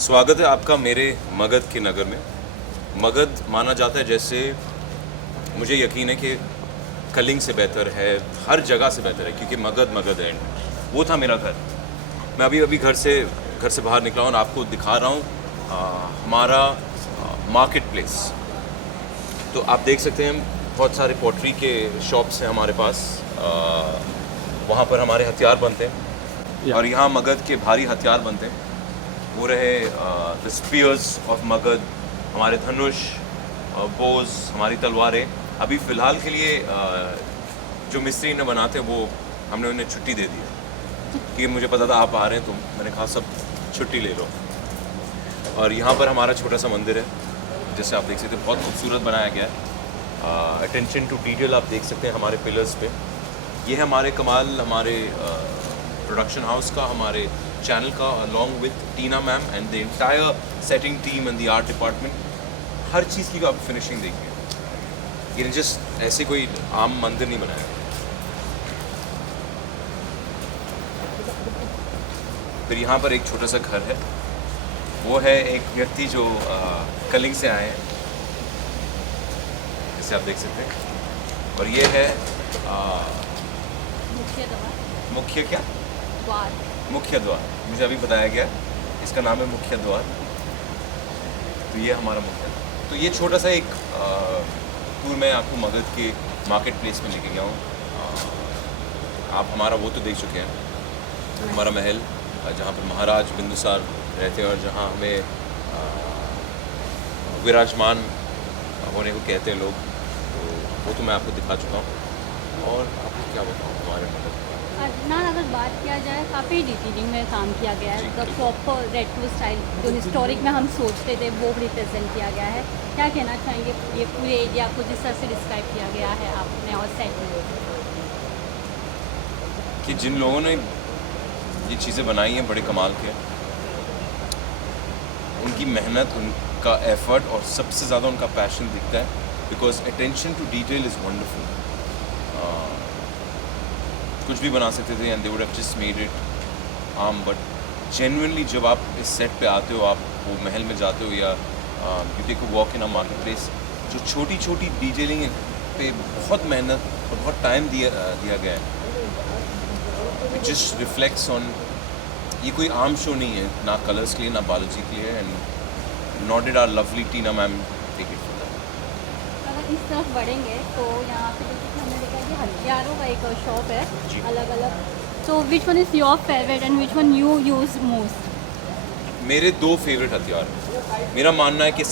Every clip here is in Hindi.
स्वागत है आपका मेरे मगध के नगर में। मगध माना जाता है, जैसे मुझे यकीन है कि कलिंग से बेहतर है, हर जगह से बेहतर है, क्योंकि मगध है। वो था मेरा घर। मैं अभी अभी घर से बाहर निकला हूँ और आपको दिखा रहा हूँ हमारा मार्केट प्लेस। तो आप देख सकते हैं बहुत सारे पॉटरी के शॉप्स हैं हमारे पास। वहाँ पर हमारे हथियार बनते हैं और यहाँ मगध के भारी हथियार बनते हैं। वो रहे द स्पीयर्स ऑफ मगध, हमारे धनुष, बोज, हमारी तलवारें। अभी फ़िलहाल के लिए जो मिस्त्री इन्हें बनाते हैं वो हमने उन्हें छुट्टी दे दी है, कि मुझे पता था आप आ रहे हैं, तो मैंने कहा सब छुट्टी ले लो। और यहाँ पर हमारा छोटा सा मंदिर है, जैसे आप देख सकते हैं बहुत खूबसूरत बनाया गया है। अटेंशन टू डिटेल आप देख सकते हैं हमारे पिलर्स पे। ये है हमारे कमाल, हमारे प्रोडक्शन हाउस का, हमारे चैनल का, along with Tina ma'am and the entire setting team and the art department. हर चीज़ की आप फिनिशिंग देखिए। ये जस्ट ऐसे कोई आम मंदिर नहीं बनाया। फिर यहाँ पर एक छोटा सा घर है, वो है एक व्यक्ति जो कलिंग से आए हैं, जैसे आप देख सकते हैं। और ये है मुख्य क्या द्वार, मुख्य द्वार। मुझे अभी बताया गया इसका नाम है मुख्य द्वार। तो ये हमारा मुख्य द्वार। तो ये छोटा सा एक टूर मैं आपको मगध के मार्केट प्लेस में लेके गया हूँ। आप हमारा वो तो देख चुके हैं, हमारा महल जहाँ पर महाराज बिंदुसार रहते हैं और जहाँ हमें विराजमान होने को कहते हैं लोग। तो वो तो मैं आपको दिखा चुका हूँ। और आपको क्या बताऊँ हमारे मगध। अदनान, अगर बात किया जाए काफ़ी डिटेलिंग में काम किया गया है। द प्रॉपर रेट्रो स्टाइल जो हिस्टोरिक में हम सोचते थे वो रिप्रेजेंट किया गया है। क्या कहना चाहेंगे ये पूरे एरिया को जिस तरह से डिस्क्राइब किया गया है आपने और सेट में? कि जिन लोगों ने ये चीज़ें बनाई हैं बड़े कमाल के, उनकी मेहनत, उनका एफर्ट और सबसे ज़्यादा उनका पैशन दिखता है। Because attention to detail is wonderful. कुछ भी बना सकते थे and they would have just made it आम, बट जेन्युइनली जब आप इस सेट पे आते हो, आप वो महल में जाते हो या you take a walk in a marketplace, जो छोटी छोटी डिटेलिंग पे बहुत मेहनत और बहुत टाइम दिया गया है। इट जस्ट रिफ्लेक्ट्स ऑन, ये कोई आम शो नहीं है, ना कलर्स के लिए ना बालाजी के लिए, and not did our lovely Tina ma'am take it for that. अगर इस तरफ बढ़ेंगे तो यहाँ पे जैसे कि हमने देखा कि हथियारों का एक शॉप जी। है अलग अलग। तो which one is your favourite and which one you use most? मेरे दो फेवरेट हथियार हैं। मेरा मानना है कि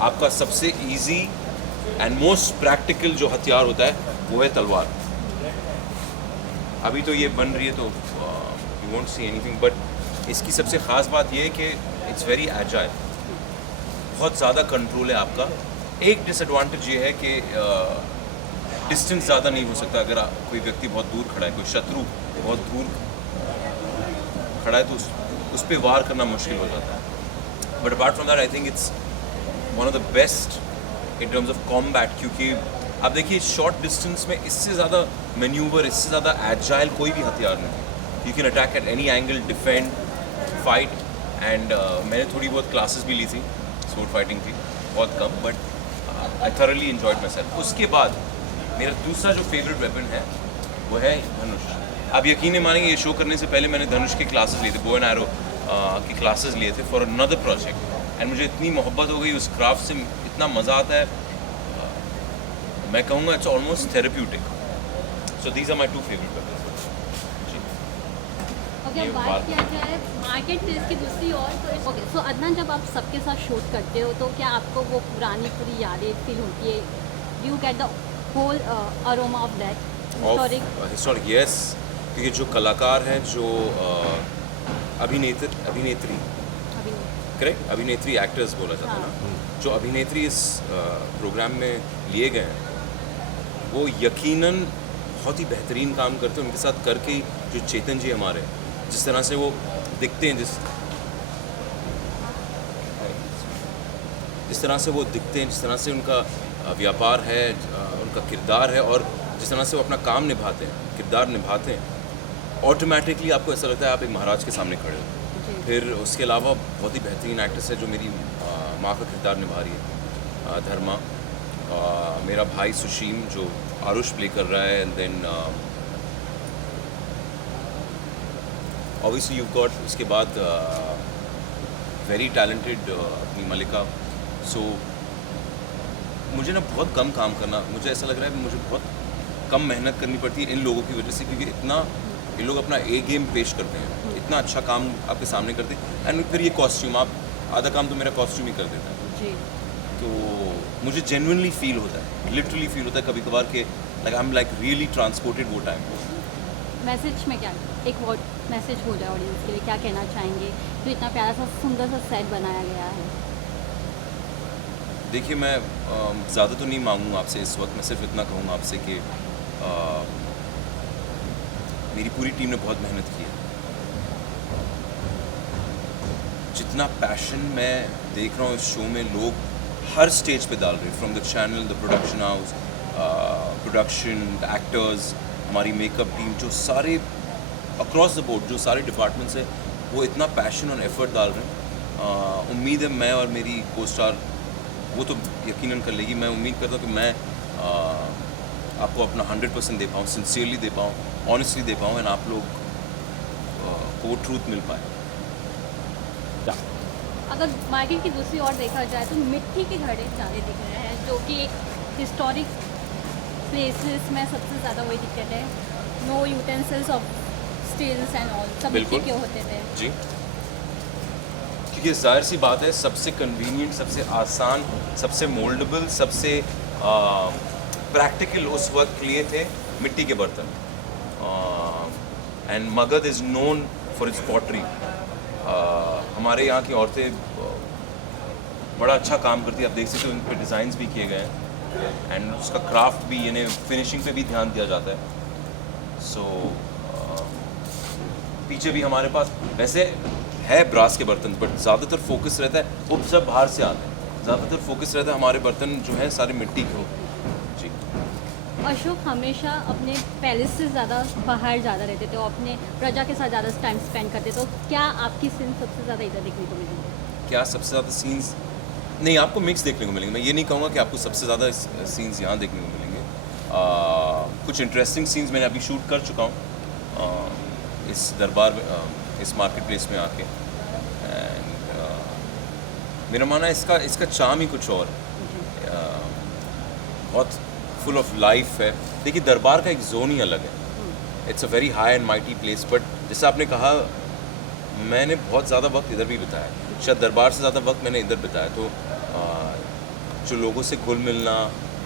आपका सबसे इजी एंड मोस्ट प्रैक्टिकल जो हथियार होता है वो है तलवार। अभी तो ये बन रही है तो you won't see anything, but इसकी सबसे ख़ास बात ये है कि इट्स वेरी एजाइल, बहुत ज़्यादा कंट्रोल है आपका। एक डिसएडवांटेज ये है कि डिस्टेंस ज़्यादा नहीं हो सकता। अगर कोई व्यक्ति बहुत दूर खड़ा है, कोई शत्रु बहुत दूर खड़ा है, तो उस पर वार करना मुश्किल हो जाता है। But apart from that I think it's one of the best in terms of combat, क्योंकि आप देखिए शॉर्ट डिस्टेंस में इससे ज़्यादा मैन्यूवर, इससे ज़्यादा एजाइल कोई भी हथियार नहीं। You can attack at any angle, defend, fight. And मैंने थोड़ी बहुत क्लासेस भी ली थी, स्वॉर्ड फाइटिंग की, बहुत कम, but I thoroughly enjoyed myself. उसके बाद मेरा दूसरा जो फेवरेट वेपन है वो है धनुष। आप यकीन नहीं मानेंगे, ये शो करने से पहले मैंने धनुष के क्लासेस लिए थे, बो एंड एरो की क्लासेस लिए थे फॉर अनदर प्रोजेक्ट। एंड मुझे इतनी मोहब्बत हो गई उस क्राफ्ट से, इतना मज़ा आता है, मैं कहूँगा it's almost therapeutic. So these are my two favourite weapons. जी। अगर ये बात बात- किया जाए मार्केट प्लेस की दूसरी ओर, तो ओके, सो अदनान, जब आप सबके साथ शूट करते हो तो क्या आपको वो पुरानी पूरी यादें फील होती है? You get the whole aroma of that historic? Historic, yes. क्योंकि जो कलाकार हैं, जो अभिनेत्री अभी करेक्ट, अभिनेत्री, एक्टर्स बोला जाता है ना, जो अभिनेत्री इस प्रोग्राम में लिए गए हैं, वो यकीनन बहुत ही बेहतरीन काम करते हैं। उनके साथ करके ही जो चेतन जी हमारे, जिस तरह से वो दिखते हैं, जिस तरह से वो दिखते हैं, जिस तरह से उनका व्यापार है, उनका किरदार है, और जिस तरह से वो अपना काम निभाते हैं, किरदार निभाते हैं, ऑटोमेटिकली आपको ऐसा लगता है आप एक महाराज के सामने खड़े हो। फिर उसके अलावा बहुत ही बेहतरीन एक्ट्रेस है जो मेरी माँ का किरदार निभा रही है, धर्मा। मेरा भाई सुशीम जो आरुष प्ले कर रहा है, and then obviously you got उसके बाद वेरी टैलेंटेड अपनी मलिका। सो मुझे ना बहुत कम काम करना, मुझे ऐसा लग रहा है कि मुझे बहुत कम मेहनत करनी पड़ती है इन लोगों की वजह से, क्योंकि इतना ये लोग अपना ए गेम पेश करते हैं, इतना अच्छा काम आपके सामने करते हैं। एंड फिर ये कॉस्ट्यूम, आप आधा काम तो मेरा कॉस्ट्यूम ही कर देता है। जी। तो मुझे जेन्युइनली फील होता है, लिटरली फील होता है कभी कभार के like I am like really transported वो टाइम। मैसेज में क्या, एक वर्ड मैसेज हो जाए ऑडियंस के लिए, क्या कहना चाहेंगे जो इतना प्यारा सा सुंदर सा सेट बनाया गया है? देखिए, मैं ज़्यादा तो नहीं मांगूंगा आपसे इस वक्त, मैं सिर्फ इतना कहूँगा आपसे कि मेरी पूरी टीम ने बहुत मेहनत की है। जितना पैशन मैं देख रहा हूँ इस शो में, लोग हर स्टेज पे डाल रहे हैं, from the channel, the production house, production, the actors, हमारी मेकअप टीम, जो सारे अक्रॉस द बोर्ड जो सारे डिपार्टमेंट्स हैं, वो इतना पैशन और एफर्ट डाल रहे हैं। उम्मीद है मैं और मेरी को स्टार वो तो यकीनन कर लेगी। मैं उम्मीद करता हूँ कि मैं आपको अपना 100% दे पाऊँ, सिंसियरली दे पाऊँ, ऑनेस्टली दे पाऊँ, एंड आप लोग को वो ट्रूथ मिल पाए। अगर मार्केट की दूसरी ओर देखा जाए तो मिट्टी के घड़े ज़्यादा दिख रहे हैं, जो कि एक हिस्टोरिक प्लेसेस में सबसे ज़्यादा वही दिक्कत है। No utensils of steels and all, सब मिट्टी बिल्कुल। के होते थे। जी, क्योंकि जाहिर सी बात है, सबसे कन्वीनियंट, सबसे आसान, सबसे मोल्डेबल, सबसे प्रैक्टिकल उस वक्त लिए थे मिट्टी के बर्तन। And Magadh is known for its pottery. हमारे यहाँ की औरतें बड़ा अच्छा काम करती है, आप देख सकते हो, उन पर डिज़ाइंस भी किए गए हैं, एंड उसका क्राफ्ट भी, यानी फिनिशिंग पे भी ध्यान दिया जाता है। सो पीछे भी हमारे पास वैसे है ब्रास के बर्तन, बट ज़्यादातर फोकस रहता है, वो सब बाहर से आते हैं, ज़्यादातर फोकस रहता है हमारे बर्तन जो हैं सारे मिट्टी के हो। जी। अशोक हमेशा अपने पैलेस से ज़्यादा बाहर ज़्यादा रहते थे और अपने प्रजा के साथ ज़्यादा टाइम स्पेंड करते थे, तो क्या आपकी सीन सबसे ज़्यादा इधर देखने को मिलेंगे? क्या सबसे ज़्यादा सीन्स? नहीं, आपको मिक्स देखने को मिलेंगे। मैं ये नहीं कहूँगा कि आपको सबसे ज़्यादा सीन्स यहाँ देखने को मिलेंगे। कुछ इंटरेस्टिंग सीन्स मैंने अभी शूट कर चुका हूँ इस दरबार में, इस मार्केट प्लेस में आके। एंड मेरा मानना है इसका चार्म ही कुछ और है। बहुत फुल ऑफ लाइफ है। देखिए, दरबार का एक जोन ही अलग है। It's a very high and mighty place, but जैसे आपने कहा, मैंने बहुत ज़्यादा वक्त इधर भी बिताया, शायद दरबार से ज़्यादा वक्त मैंने इधर बिताया। तो जो लोगों से घुल मिलना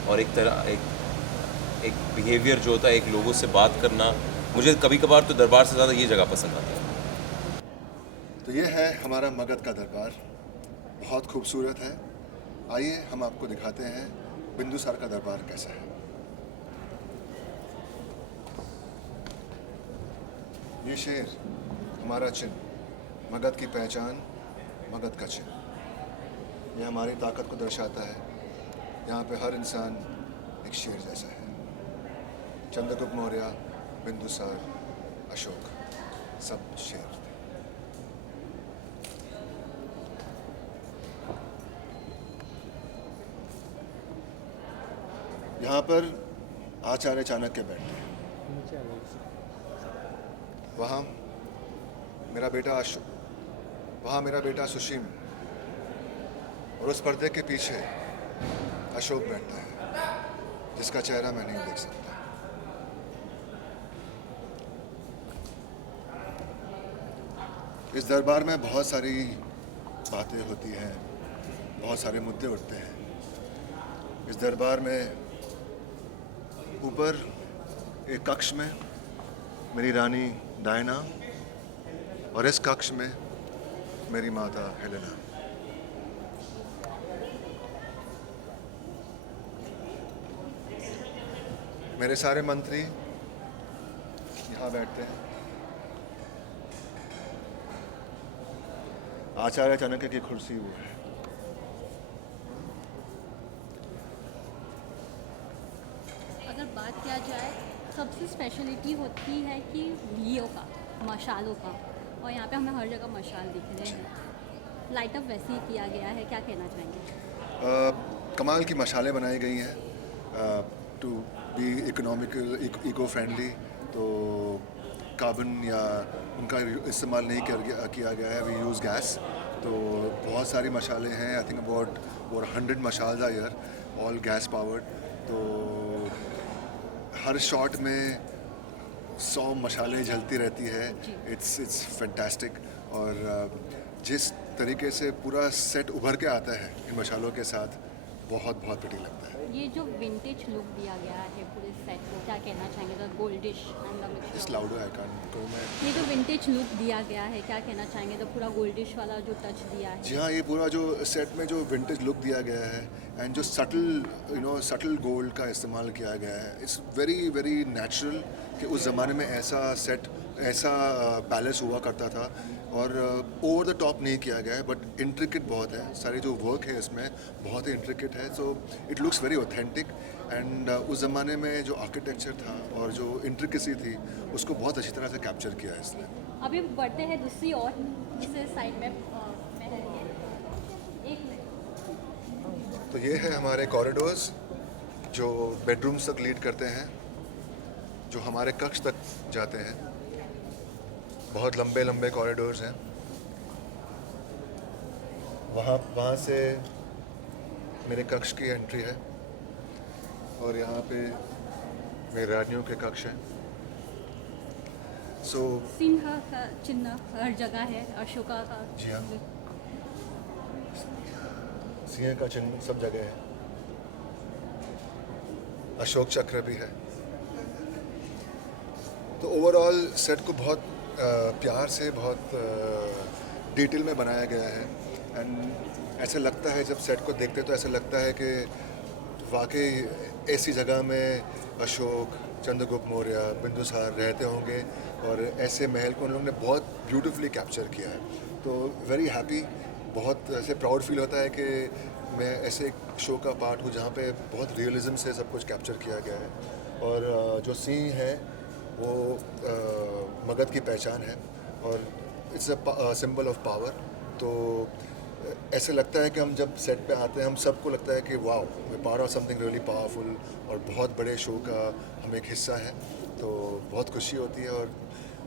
और एक तरह एक बिहेवियर जो होता है, एक लोगों से बात करना, मुझे कभी कभार तो दरबार से ज़्यादा ये जगह पसंद आती है। तो ये है हमारा मगध का दरबार, बहुत खूबसूरत है। आइए हम आपको दिखाते हैं बिंदुसार का दरबार कैसा है। ये शेर हमारा चिन्ह, मगध की पहचान, मगध का चिन्ह। ये हमारी ताकत को दर्शाता है। यहाँ पे हर इंसान एक शेर जैसा है। चंद्रगुप्त मौर्य, बिंदुसार, अशोक, सब शेर थे। यहाँ पर आचार्य चाणक्य बैठते हैं। वहाँ मेरा बेटा अशोक, वहाँ मेरा बेटा सुशीम, और उस पर्दे के पीछे अशोक बैठता है, जिसका चेहरा मैं नहीं देख सकता। इस दरबार में बहुत सारी बातें होती हैं, बहुत सारे मुद्दे उठते हैं। इस दरबार में ऊपर एक कक्ष में मेरी रानी डायना, और इस कक्ष में मेरी माता हेलेना। मेरे सारे मंत्री यहाँ बैठते हैं। आचार्य चाणक्य की कुर्सी वो है। अगर बात किया जाए, सबसे स्पेशलिटी होती है कि दियों का, मशालों का, और यहाँ पे हमें हर जगह मशाल दिख रहे हैं, लाइट अप वैसे ही किया गया है, क्या कहना चाहेंगे? कमाल की मशालें बनाई गई हैं to be economical, eco friendly. तो कार्बन या उनका इस्तेमाल नहीं किया गया है। We use gas. तो बहुत सारी मशालें हैं, आई थिंक अबाउट और 100 mashals are here, all gas powered. तो हर शॉट में 100 मशालें जलती रहती है। It's fantastic. और जिस तरीके से पूरा सेट उभर के आता है इन मशालों के साथ, बहुत बहुत प्रिटी लगता है। ये जो विंटेज लुक दिया गया है पूरे सेट को, क्या कहना चाहेंगे? द गोल्डिश एंड द इस मिक्सचर। लाउडो आई कांट करूँ मैं। ये जो विंटेज लुक दिया गया है, क्या कहना चाहेंगे? तो पूरा गोल्डिश वाला जो टच दिया है। जी हाँ, ये पूरा जो सेट में जो विंटेज लुक दिया गया है एंड जो सटल गोल्ड का इस्तेमाल किया गया है, इट्स वेरी वेरी नेचुरल कि उस ज़माने में ऐसा पैलेस हुआ करता था। और ओवर द टॉप नहीं किया गया है, बट इंट्रिकेट बहुत है। सारी जो वर्क है इसमें बहुत ही इंट्रिकेट है। So it looks very authentic. And उस ज़माने में जो आर्किटेक्चर था और जो इंट्रिकेसी थी, उसको बहुत अच्छी तरह से कैप्चर किया है इसने। अभी बढ़ते हैं दूसरी ओर, जिस साइड में एक मिनट। तो ये है हमारे कॉरिडोर्स जो बेडरूम्स तक लीड करते हैं, जो हमारे कक्ष तक जाते हैं। बहुत लंबे लंबे कॉरिडोर्स हैं। वहाँ से मेरे कक्ष की एंट्री है और यहाँ पे मेरे रानियों के कक्ष हैं। सो सिंह का चिन्ह हर जगह है, अशोका का। जी हाँ, सिंह का चिन्ह सब जगह है। अशोक चक्र भी है। तो ओवरऑल सेट को बहुत प्यार से, बहुत डिटेल में बनाया गया है। एंड ऐसा लगता है, जब सेट को देखते तो ऐसा लगता है कि वाकई ऐसी जगह में अशोक, चंद्रगुप्त मौर्य, बिंदुसार रहते होंगे और ऐसे महल को उन लोगों ने बहुत ब्यूटीफुली कैप्चर किया है। तो वेरी हैप्पी, बहुत ऐसे प्राउड फील होता है कि मैं ऐसे एक शो का पार्ट हूँ जहाँ पे बहुत रियलिज्म से सब कुछ कैप्चर किया गया है। और जो सिंह है वो मगध की पहचान है और it's a symbol of power. तो ऐसे लगता है कि हम जब सेट पे आते हैं, हम सबको लगता है कि wow, we part of something really powerful और बहुत बड़े शो का हम एक हिस्सा है। तो बहुत खुशी होती है और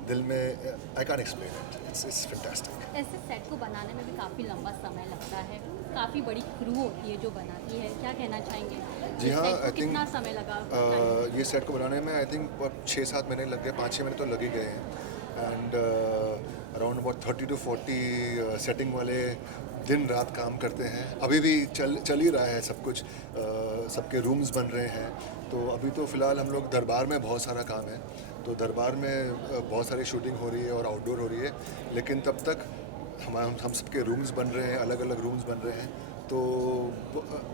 दिल में I can explain it, it's fantastic. ऐसे सेट को बनाने में भी काफ़ी लंबा समय लगता है, काफ़ी बड़ी क्रू होती है जो बनाती है, क्या कहना चाहेंगे? जी हाँ, सेट को आई थिंक कितना समय लगा? ये सेट को बनाने में आई थिंक 6-7 महीने लग गए, 5-6 महीने तो लग ही गए हैं। And around about 30 to 40 setting वाले दिन रात काम करते हैं। अभी भी चल ही रहा है सब कुछ। सबके रूम्स बन रहे हैं। तो अभी तो फ़िलहाल हम लोग दरबार में बहुत सारा काम है, तो दरबार में बहुत सारी शूटिंग हो रही है और आउटडोर हो रही है। लेकिन तब तक हम सबके रूम्स बन रहे हैं, अलग अलग रूम्स बन रहे हैं। तो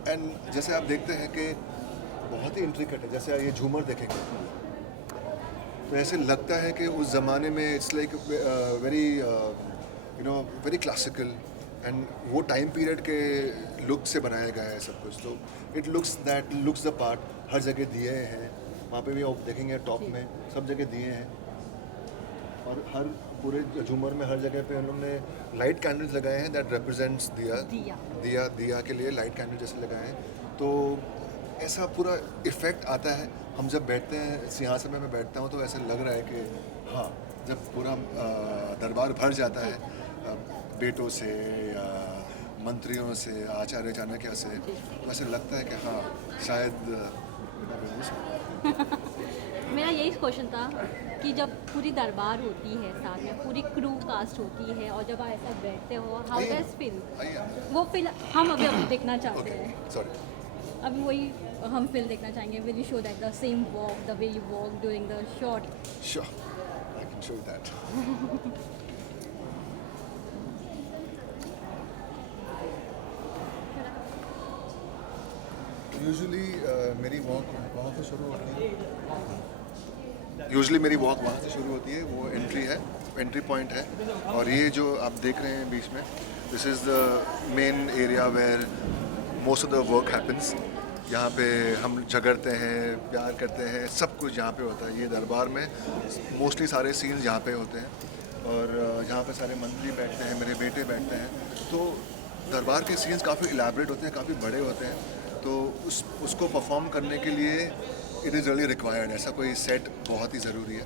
एंड जैसे आप देखते हैं कि बहुत ही इंट्रिकेट है। जैसे ये झूमर देखेंगे तो ऐसे लगता है कि उस ज़माने में it's like very very classical. And वो टाइम पीरियड के लुक से बनाया गया है सब कुछ। तो इट लुक्स द पार्ट। हर जगह दिए हैं, वहाँ पे भी आप देखेंगे टॉप में सब जगह दिए हैं। और हर पूरे झूमर में हर जगह पे हम लोग ने लाइट कैंडल्स लगाए हैं दैट रिप्रेजेंट्स दिया के लिए लाइट कैंडल जैसे लगाए हैं। तो ऐसा पूरा इफ़ेक्ट आता है। हम जब बैठते हैं, सिंहासन में मैं बैठता हूँ तो ऐसा लग रहा है कि हाँ, जब पूरा दरबार भर जाता है बेटों से या मंत्रियों से, आचार्य चाणक्य से, तो ऐसा लगता है कि हाँ शायद मेरा यही क्वेश्चन था कि जब पूरी दरबार होती है, साथ में पूरी क्रू कास्ट होती है और जब आप ऐसा बैठते हो, हाउ डज फील? वो फील हम अभी देखना चाहते हैं। सॉरी, अभी वही हम फील देखना चाहेंगे। Will you show that the same walk, the way you walk during the shot? Sure, I can show that. Usually मेरी वॉक वहाँ से शुरू होती है। वहाँ से शुरू होती है। वो एंट्री पॉइंट है। और ये जो आप देख रहे हैं बीच में, this is the main area where most of the work happens. यहाँ पे हम झगड़ते हैं, प्यार करते हैं, सब कुछ यहाँ पे होता है। ये दरबार में मोस्टली सारे सीन्स यहाँ पे होते हैं। और यहाँ पे सारे मंत्री बैठते हैं, मेरे बेटे बैठते हैं। तो दरबार के सीन्स काफ़ी इलेबरेट होते हैं, काफ़ी बड़े होते हैं। तो उसको परफॉर्म करने के लिए इट इज़ रियली रिक्वायर्ड, ऐसा कोई सेट बहुत ही ज़रूरी है।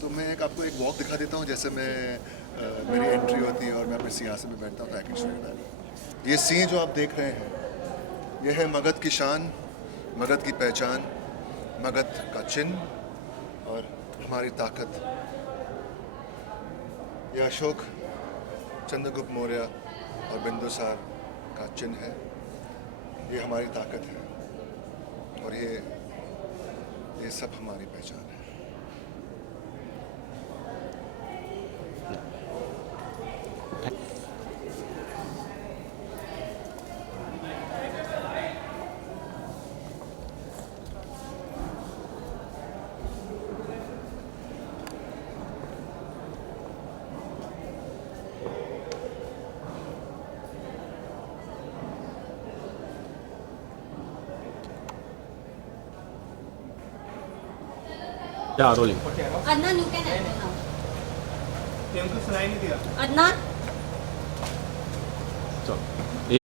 तो मैं आपको एक वॉक दिखा देता हूँ, जैसे मेरी एंट्री होती है और मैं अपने सिंहासन में बैठता हूँ, तो I can show you that. ये सीन जो आप देख रहे हैं, यह है मगध की शान, मगध की पहचान, मगध का चिन्ह और हमारी ताकत। यह अशोक, चंद्रगुप्त मौर्य और बिंदुसार का चिन्ह है। ये हमारी ताकत है और ये सब हमारी पहचान है। Yeah, rolling. Adnan, you can enter now. हमको सुनाई नहीं दिया। Adnan. So.